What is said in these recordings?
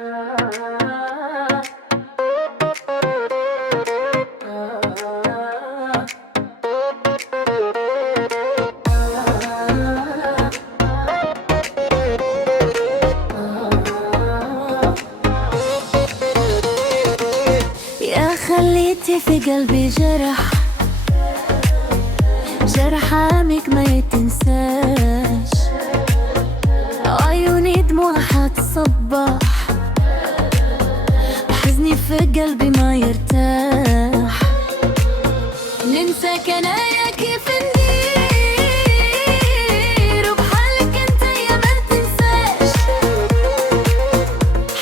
يا خليتي في قلبي جرح عميق ما يتنساش، عيوني دموعها تصبح، حزني في قلبي ما يرتاح. ننساك انا يا كيف ندير، وبحالك انت يا ما تنساش،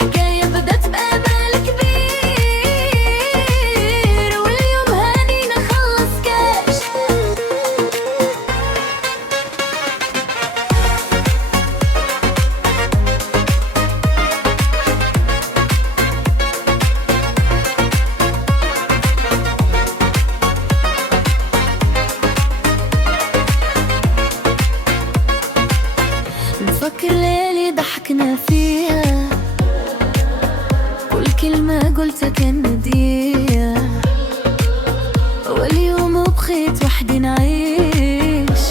حكاية بدت بأمل كبير، واليوم هاني نخلص كاش. نفكر ليلي ضحكنا فيها، كل كلمة قلتها كان ندية، واليوم بخيت وحدي نعيش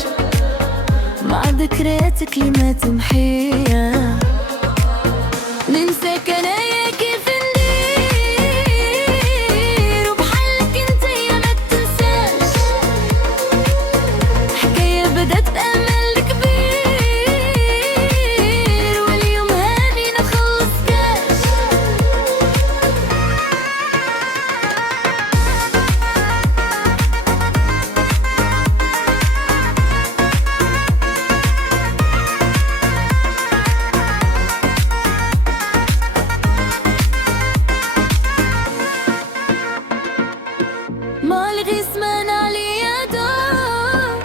مع ذكرياتك اللي ما تمحيها. ننساك انا يا كيف ندير، وبحالك انت يا ما تنساش، حكاية بدت بأمل كبير، واليوم هاني نخلص كاش. ما الغي زمان عليا دار،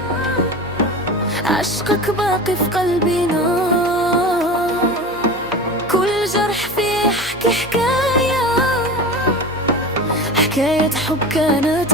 عشقك باقي في قلبي نار، كل جرح فيه يحكي حكاية حب كانت